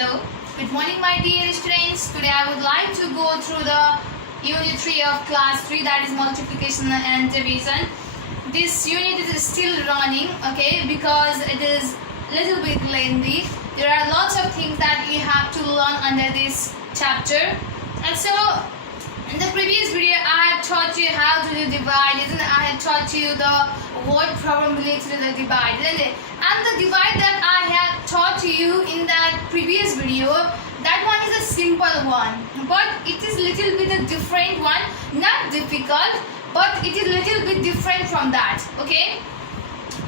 Hello, good morning my dear students. Today I would like to go through the unit 3 of class 3, that is multiplication and division. This unit is still running, okay, because it is little bit lengthy. There are lots of things that we have to learn under this chapter. And so in the previous video I have taught you how to do divide, isn't it? I have taught you the word problem related to the divide, isn't it? And the divide that I have taught you in that previous video, that one is a simple one, but it is little bit a different one, not difficult, but it is little bit different from that, okay?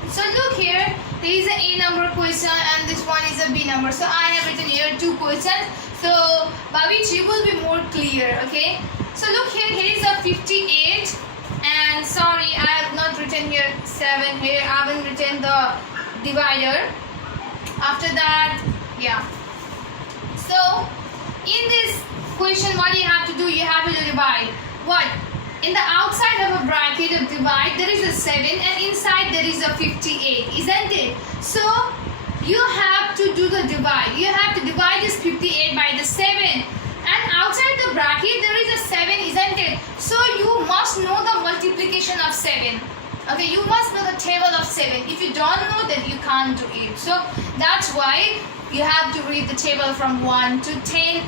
So look here, there is a A number question and this one is a B number. So I have written here two questions, so by which you will be more clear, okay? So look here, here is a 58, and sorry I have not written here 7 here, I haven't written the divider. After that, yeah. So in this question what you have to do, you have to divide. What? In the outside of a bracket of divide there is a 7 and inside there is a 58, isn't it? So you have to do the divide. You have to divide this 58 by the 7. And outside the bracket there is a 7, isn't it? So you must know the multiplication of 7. Okay, you must know the table of 7. If you don't know, then you can't do it. So that's why you have to read the table from 1 to 10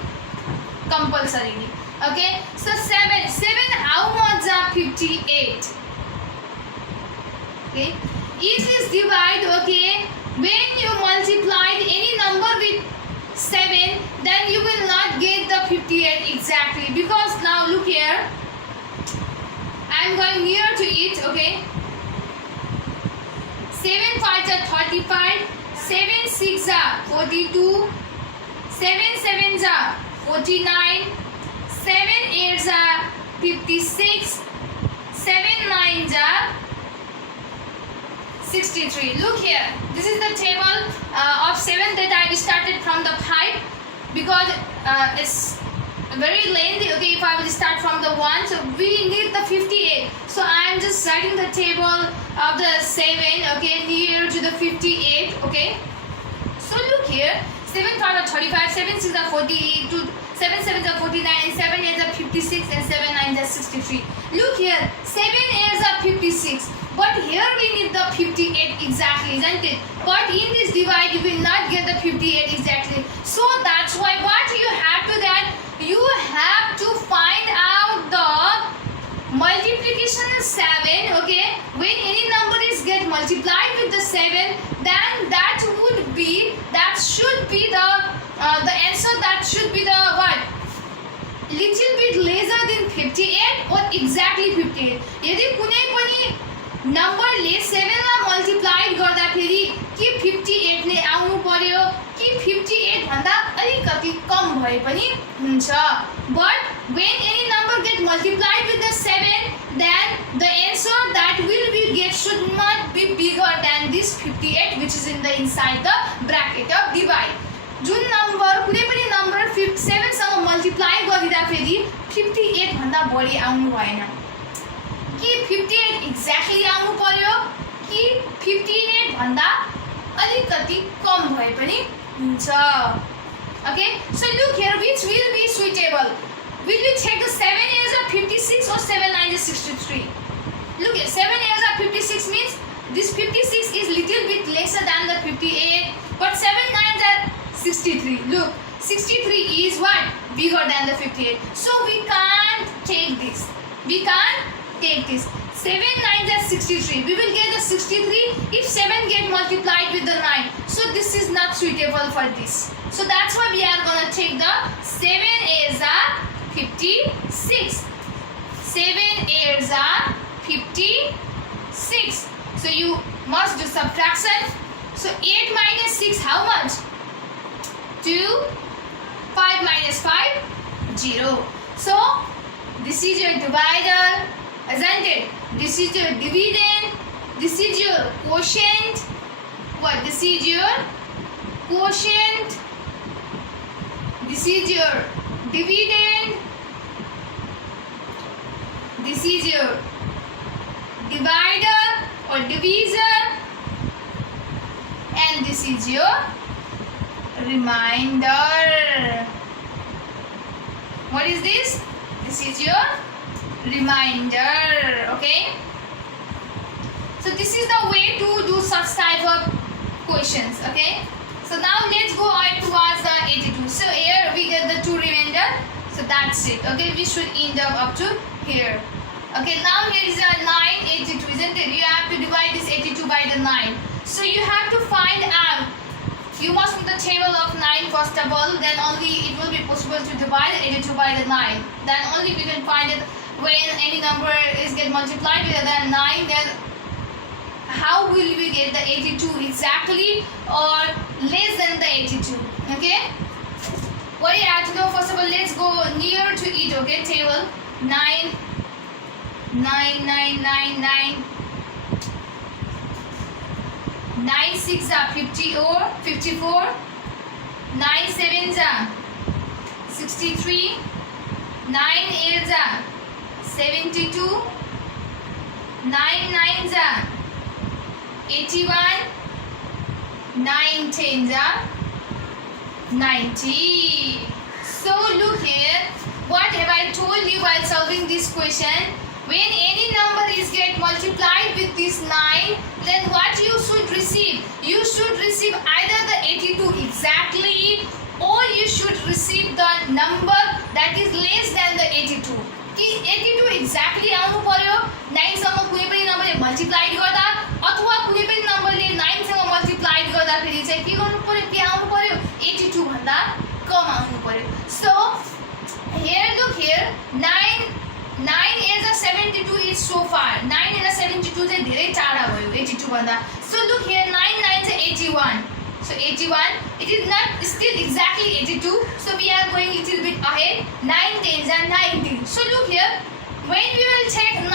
compulsorily. Okay, so 7 how much are 58? Okay, it is divide, okay, when you multiplied any number with 7, then you will not get the 58 exactly, because now look here, I am going near to it, okay. 7 5s are 35, 7 6s are 42, 7 7s are 49, 7 8s are 56, 7 9s are 63. Look here, this is the table of 7 that I started from the 5, because it's very lengthy, okay, if I will start from the 1, so we need the 58. So I am just writing the table of the 7, okay, near to the 58, okay. So look here, 7 5 are 35, 7 6 are 48, 7 7 are 49, and 7 8 are 56, and 7 9 are 63. Look here, 7 8 are 56, but here we need the 58 exactly, isn't it? But in this divide you will not get the 58 exactly. So that's why what you have to that, you have to find out the multiplication of 7, okay. When any number is get multiplied with the 7, then that should be the answer, that should be the what, little bit lesser than 58 or exactly 58. यदि कुनै पनि नम्बरले 7 लाई multiply गर्दा फेरि के 58 ले आउनु पर्यो कि 58 भन्दा अलिकति कम भए पनि हुन्छ. But when any number get multiplied with the 7, then the answer that will be get should not be bigger than this 58 which is in the inside the bracket of divide. Jun number कुनै पनि number 7 सँग multiply गरिदा फेरि 58 भन्दा बढी आउनु भएन कि 58 exactly आउनु पर्यो कि 58 भन्दा अलिकति कम भए पनि हुन्छ. Okay, so look here, which will be suitable? Will we take the 7 as a 56 or 7 9 is 63? Look here, 7 as a 56 means this 56 is little bit lesser than the 58, but 7 9 are 63. Look, 63 is what? Bigger than the 58. So we can't take this. We can't take this. 7 9s are 63. We will get the 63 if 7 get multiplied with the 9. So this is not suitable for this. So that's why we are gonna take the 7 as a 56. 7 as a 56. So you must do subtraction. So 8 minus 6, how much? 2. 5 minus 5, 0. So this is your divider, isn't it? This is your dividend. This is your quotient. What? This is your quotient. This is your dividend. This is your divider or divisor, and this is your reminder. What is this? This is your reminder. Okay, so this is the way to do such type of questions. Okay, so now let's go ahead towards the 82. So here we get the 2 remainder, so that's it. Okay, we should end up to here. Okay, now here is a 982, isn't it? You have to divide this 82 by the 9. So you have to find out, you must put the table of 9 first of all, then only it will be possible to divide 82 by the 9. Then only we can find it when any number is get multiplied with the 9, then how will we get the 82 exactly or less than the 82? Okay, what you have to know, first of all, let's go near to it. Okay, table 9 9 9 9 9 9 6 are 50 or 54, 9 7 are 63, 9 8 are 72, 9 9 are 81, 9 10 are 90. So look here, what have I told you while solving this question? When any number is get multiplied with this 9, then what you should receive? You should receive either the 82 exactly, or you should receive the number that is less than the 82. कि 82 exactly आउनु पर्यो 9 सँग कुनै पनि नम्बरले multiply गर्दा, अथवा कुनै पनि नम्बरले 9 सँग मल्टिप्लाई गर्दा फेरि चाहिँ के गर्नु पर्यो, के आउनु पर्यो, 82 भन्दा कम आउनु पर्यो. So here look here, 9 is a 72 is so far. 9 is a 72 चाहिँ धेरै टाढा भयो 82 भन्दा. So look here, 9 9 is 81. So 81, it is not still exactly 82. So we are going little bit ahead. 9 10s are 90. So look here, when we will take 9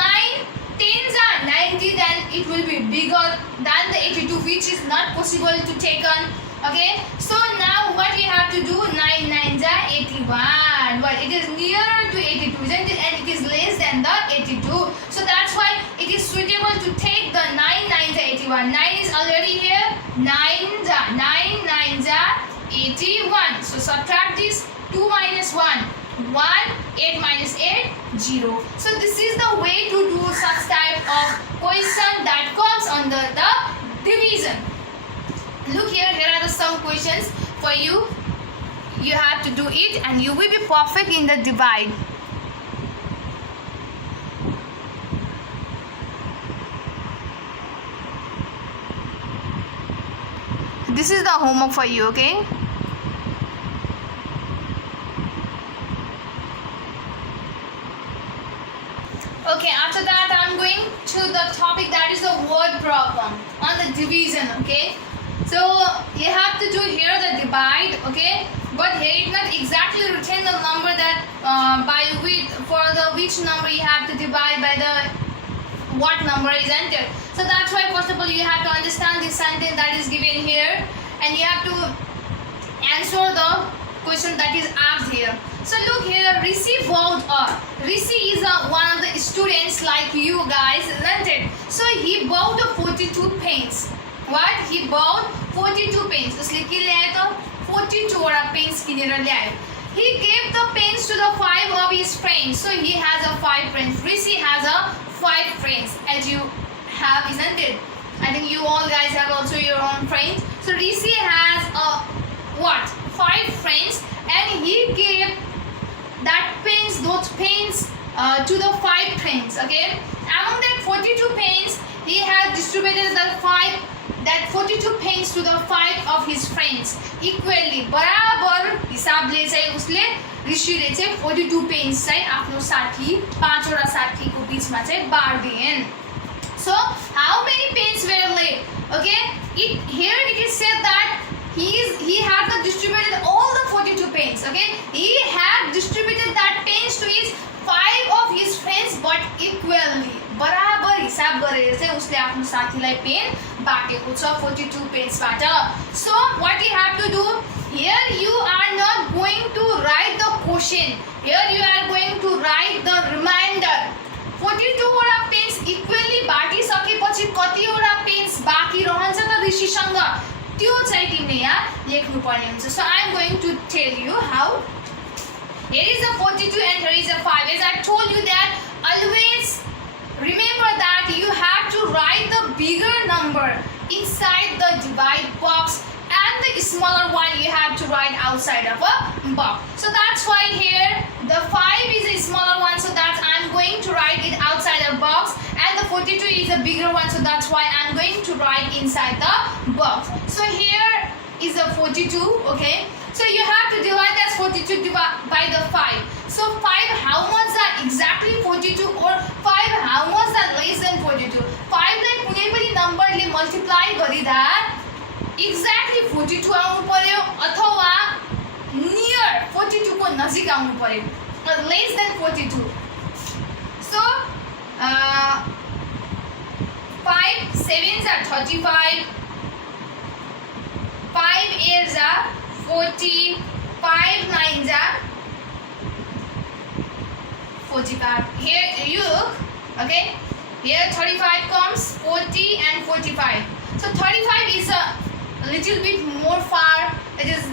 10s are 90, then it will be bigger than the 82, which is not possible to take on. Okay, so now what we have to do, 9 9s are 81. Well, it is nearer to 82, isn't it? And it is less than the 82. So that's why it is suitable to take the 9 9s are 81. 9 is already here. 9 9s are 81. So subtract this, 2 minus 1, 1, 8 minus 8, 0. So this is the way to do such type of question that comes under the division. Look here, here are the some questions for you. You have to do it and you will be perfect in the divide. This is the homework for you, okay? Okay, after that I'm going to the topic that is the word problem on the division, okay? So you have to do here the divide, okay? But here it not exactly written the number that by which, for the which number you have to divide by the what number is entered. So that's why first of all you have to understand the sentence that is given here, and you have to answer the question that is asked here. So look here, Rishi bought Rishi is one of the students like you guys, isn't it? So he bought 42 pens. What? He bought 42 pens. उसले के ल्यायो त 42 वटा pens किनेर ल्यायो. He gave the pens to the 5 of his friends. So he has a 5 friends. Rishi has a 5 friends, as you have, isn't it? I think you all guys have also your own friends. So Rishi has a what? 5 friends, and he gave that pens, those pens to the 5 friends. Okay. Among that 42 pens, he has distributed that 42 pens to the 5 of his friends equally. बराबर हिसाबले चाहिँ उसले ऋषिले चाहिँ 42 pens चाहिँ आफ्नो साथी 5 वटा साथीको बीचमा चाहिँ बाँडिदिएन. So how many pens were laid? Okay, here it is said that he had distributed all the 42 pens. Okay, he had distributed that pens to his 5 of his friends, but equally. बराबर हिसाब गरेर चाहिँ उसले आफ्नो साथीलाई pen बाटेको छ 42 पेन्सबाट. So what you have to do here, you are not going to write the question. Here you are going to write the remainder. 42 वटा pens equally बाटिसकेपछि कतिवटा पेन्स बाँकी रहन्छ त ऋषिसँग, त्यो चाहिँ तिमीले यहाँ लेख लेख्नुपर्ने हुन्छ. So I am going to tell you how. Here is a 42 and here is a 5. As I told you that always remember that you have to write the bigger number inside the divide box and the smaller one you have to write outside of a box. So that's why here the 5 is a smaller one, so that's I'm going to write it outside a box, and the 42 is a bigger one, so that's why I'm going to write inside the box. So here is a 42, okay? So you have to divide that 42 by the 5. So 5 how much are exactly 42 or 5 how much are less than 42? 5 लाई कुनै पनि नम्बरले multiply गरिदा exactly 42 आउनु पर्यो अथवा near 42 को नजिक आउनु पर्यो, less than 42. So 5 sevens are 35, 5 eights are 40, 5 nines are 45. Here you look, okay? Here 35 comes, 40 and 45. So 35 is a little bit more far. It is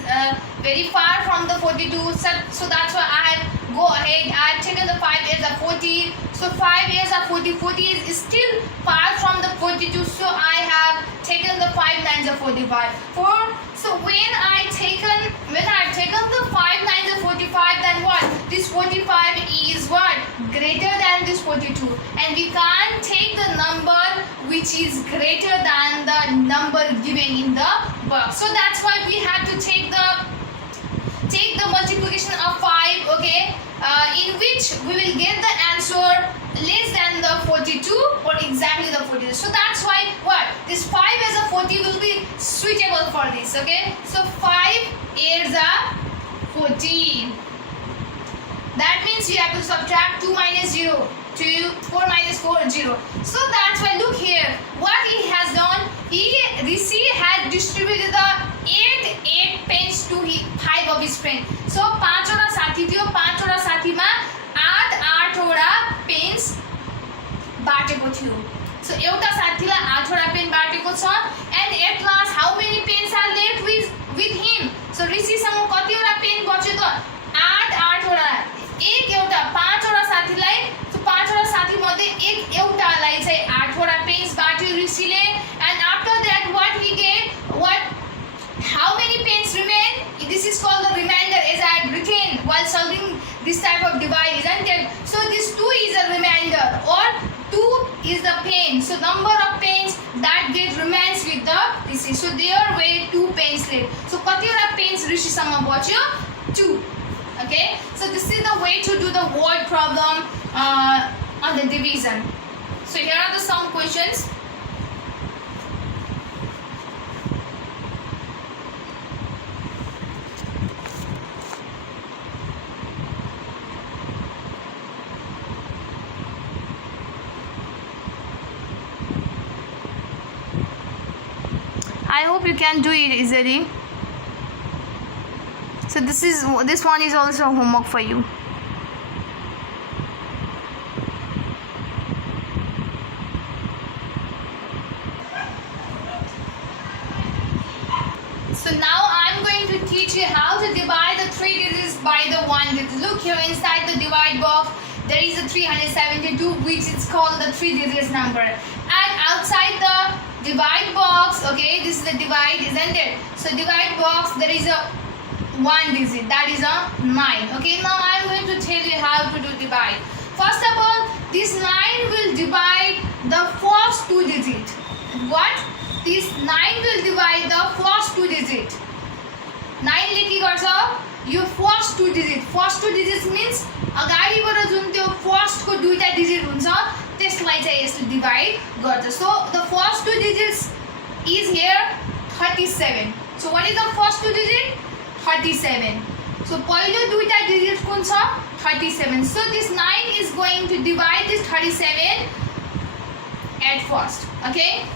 very far from the 42. So that's why I have go ahead. I have taken the 5 as a 40. So 5 years are 40. 40 is still far from the 42. So I have taken the 5 nines are 45. So when I have taken the 5 nines are 45, then what? This 45 is what? Greater than this 42. And we can't take the number which is greater than the number given in the box. So that's why we have to take the multiplication of 5, okay, in which we will get the answer less than the 42 or exactly the 42. So that's why what? This 5 as a 40 will be suitable for this, okay? So 5 is a 40. That means you have to subtract 2 minus 0. 4 minus 4, 0. So that's why look here. What he has done, Rishi had distributed the 8 pens to 5 of his friends. So 5 वटा साथी थियो, 5 वटा साथीमा 8 वटा pens बाटेको थियो. So एउटा साथीलाई 8 वटा pen बाटेको छ, and at last how many pens are left with him? So Rishi सँग कतिवटा पेन बच्यो त? 8 वटा. एउटा 5 वटा साथीलाई, so 5 वटा साथी मध्ये एउटालाई चाहिँ 8 वटा pens बाट्यो ऋषिले, and after that what he get? How many pens remain? This is called the remainder, as I have written while solving this type of divide, isn't it? So this 2 is a remainder, or 2 is the pen. So number of pens that get remains with the Rishi. So there were 2 pens left. So कतिवटा pens ऋषि सँग बच्यो? 2. Okay, so this is the way to do the word problem on the division. So here are the some questions. I hope you can do it easily. So this one is also homework for you. So now I'm going to teach you how to divide the 3 digits by the 1 digit. Look here, inside the divide box there is a 372, which is called the 3 digits number, and outside the divide box, okay, this is the divide, isn't it? So divide box there is a 1 digit, that is a 9. Okay, now I am going to tell you how to do divide. First of all, this 9 will divide the first 2 digit. What? This 9 will divide the first 2 digit. 9 ले के गर्छ? यो first 2 digit. First 2 digits means अगाडिबाट जुन त्यो first को दुईटा digit हुन्छ त्यसलाई चाहिँ यसले divide गर्छ. So the first 2 digits is here 37. So what is the first 2 digit? 37. So पहिलो दुईटा digit कुन छ? 37. So this 9 is going to divide this 37 at first. Okay?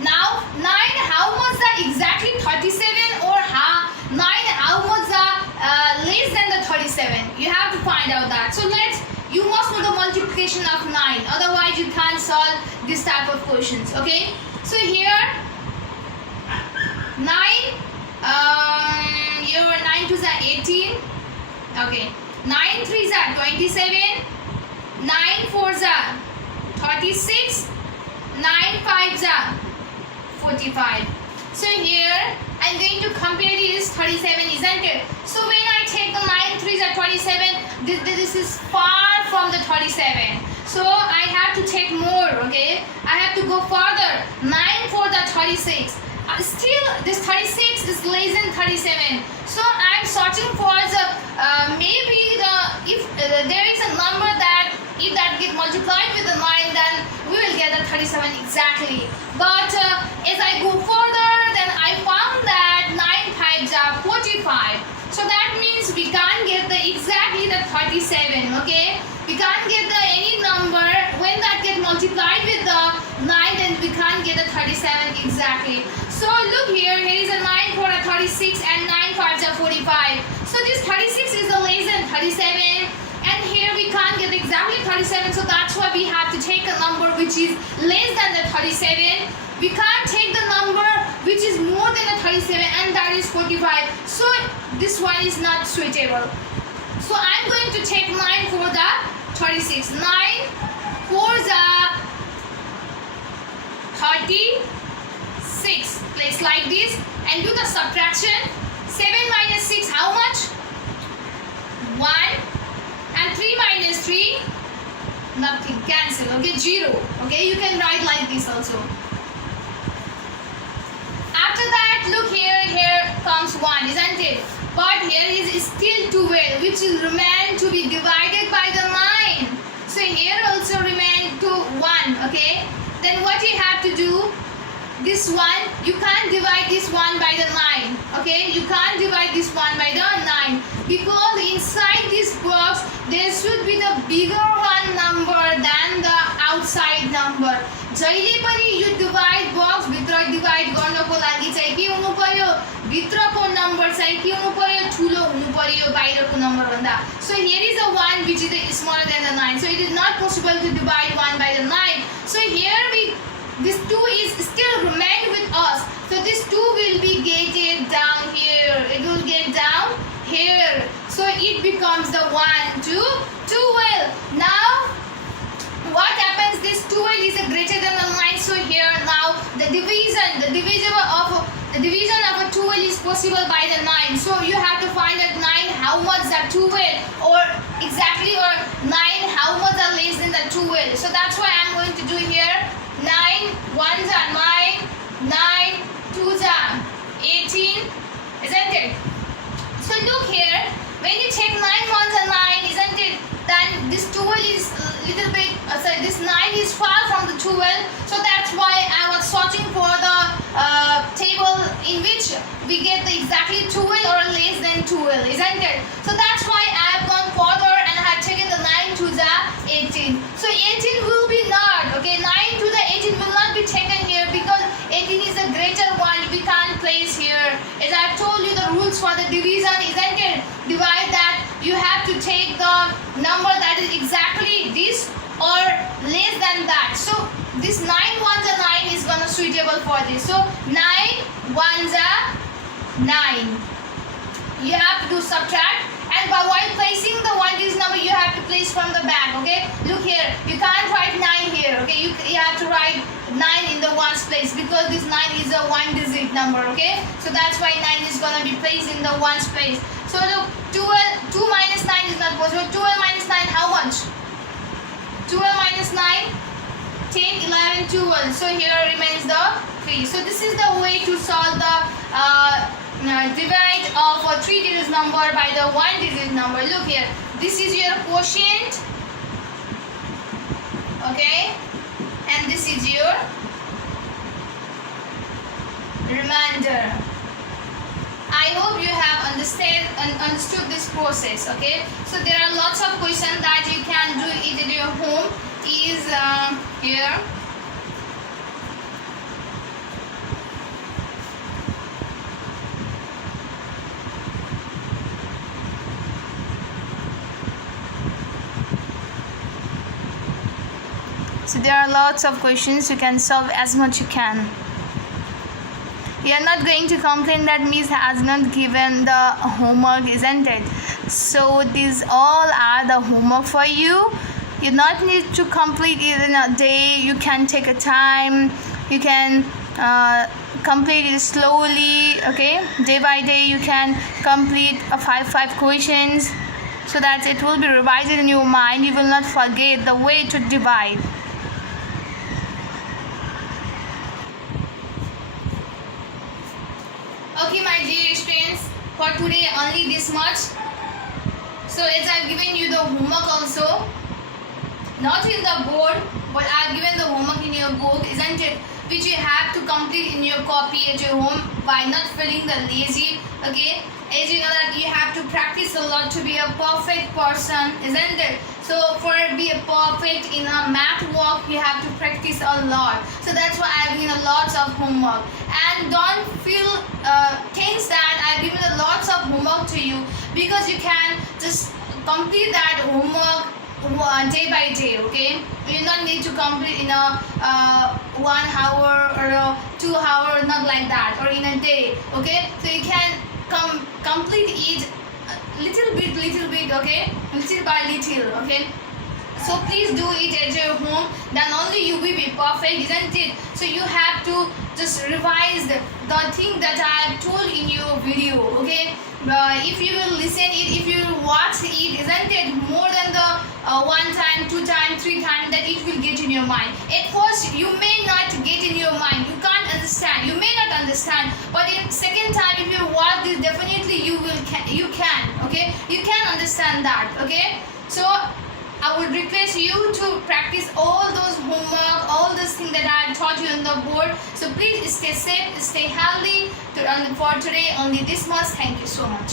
Now 9 how much are exactly 37 or 9 how much are less than the 37? You have to find out that. So you must know the multiplication of 9, otherwise you can't solve this type of questions. Okay? So here 9 18. Okay, 9 3s are 27, 9 4s are 36, 9 5s are 45. So here I'm going to compare this 37, isn't it? So when I take the 9 3s are 27, this is far from the 37. So I have to take more, okay? I have to go further. 9 4 the 36. Still this 36 is less than 37. So I'm searching for the maybe if there is a number that if that get multiplied with the 9, then we will get the 37 exactly. But as I go further, then I found that 9 5s are 45. So that means we can't get the exactly the 37, okay? We can't get the any number when that get multiplied with the 9, then we can't get the 37 exactly. So look here is a 9 4 a 36 and 9 5s are 45. So this 36 is a less than 37, and here we can't get exactly 37. So that's why we have to take a number which is less than the 37. We can't take the number which is more than the 37, and that is 45. So this one is not suitable. So I'm going to take 9 for the 36. 9 4 the 36. Place like this and do the subtraction. 7 minus 6, how much? 1. And 3 minus 3, nothing, cancel, okay, 0. Okay, you can write like this also. After that, look here comes 1, isn't it? But here is still 12, which is remain to be divided by the 9. So here also remain to 1, okay? Then what you have to do, this one, you can't divide this one by the 9, okay? You can't divide this one by the 9, because inside this box, there should be the bigger one number than the outside number. जहिले पनि यो divide बक्स भित्र divide गर्नको लागि चाहिँ के हुनु पर्यो, भित्रको नम्बर चाहिँ के हुनु पर्यो, ठुलो हुनु पर्यो बाहिरको नम्बर भन्दा. So here is a 1 which is smaller than the 9. So it is not possible to divide 1 by the 9. So here this 2 is still remain with us. So this 2 will be gated down here. It will get down here. So it becomes the 1 to 12. Now what happens, this 12 is greater than the 9. So here now the division of a 12 is possible by the 9. So you have to find that 9 how much that 12 or exactly, or 9 how much are less than the 12. So that's why I'm going to do here 9 1s are 9, 9 2s are 18, isn't it? So look here, when you take 9 1s are 9, isn't it? Then this 12 is little bit, this 9 is far from the 12. So that's why I was searching for the table in which we get the exactly 12 or less than 12, isn't it? So that's why I have gone further and I have taken the 9 to the 18. So 18 will be not, okay, 9 to the 18 will not be taken here because 18 is a greater one, we can't place here. As I have told you the rules for the division, isn't it? Divide that, you have to take the number that is exactly this or less than that. So this 9 1s are 9 is gonna suitable for this. So 9 1s are 9. You have to do subtract, and while placing the 1-digit number, you have to place from the back. Okay, look here, you can't write 9 here. Okay, you have to write 9 in the ones place because this 9 is a 1-digit number. Okay, so that's why 9 is gonna be placed in the ones place. So look, 2 minus 9 is not possible. 12 minus 9, how much? 12 minus 9, 10, 11, 12. So here remains the 3. So this is the way to solve the divide of a 3-digit number by the 1-digit number. Look here, this is your quotient, okay, and this is your remainder. I hope you have understood this process. Okay, so there are lots of questions that you can do it at your home. Is here. So there are lots of questions, you can solve as much you can. You're not going to complain that Miss has not given the homework, isn't it? So these all are the homework for you. You not need to complete it in a day. You can take a time. You can complete it slowly. Okay, day by day you can complete a five questions, so that it will be revised in your mind. You will not forget the way to divide. Okay, my dear students, for today only this much. So as I've given you the homework also, not in the board, but I've given the homework in your book, isn't it? Which you have to complete in your copy at your home by not feeling the lazy. Okay, as you know that you have to practice a lot to be a perfect person, isn't it? So for be a perfect in a math work, you have to practice a lot. So that's why I've given a lots of homework. And don't feel tense that I've given a lots of homework to you, because you can just complete that homework day by day. Okay, you not need to complete in a 1 hour or a 2 hour, not like that, or in a day. Okay, so you can complete it little bit, okay, little by little. Okay, so please do it at your home, then only you will be perfect, isn't it? So you have to just revise the thing that I have told in your video. Okay, if you will listen it, if you will watch it, isn't it, more than the 1 time, 2 time, 3 time, that it will get in your mind. At first you may not get in your mind, you can't understand, you may not understand, but in second time if you watch this, definitely you can, okay, you can understand that. Okay, so I would request you to practice all those homework, all those things that I taught you on the board. So please stay safe, stay healthy. For today only this much. Thank you so much.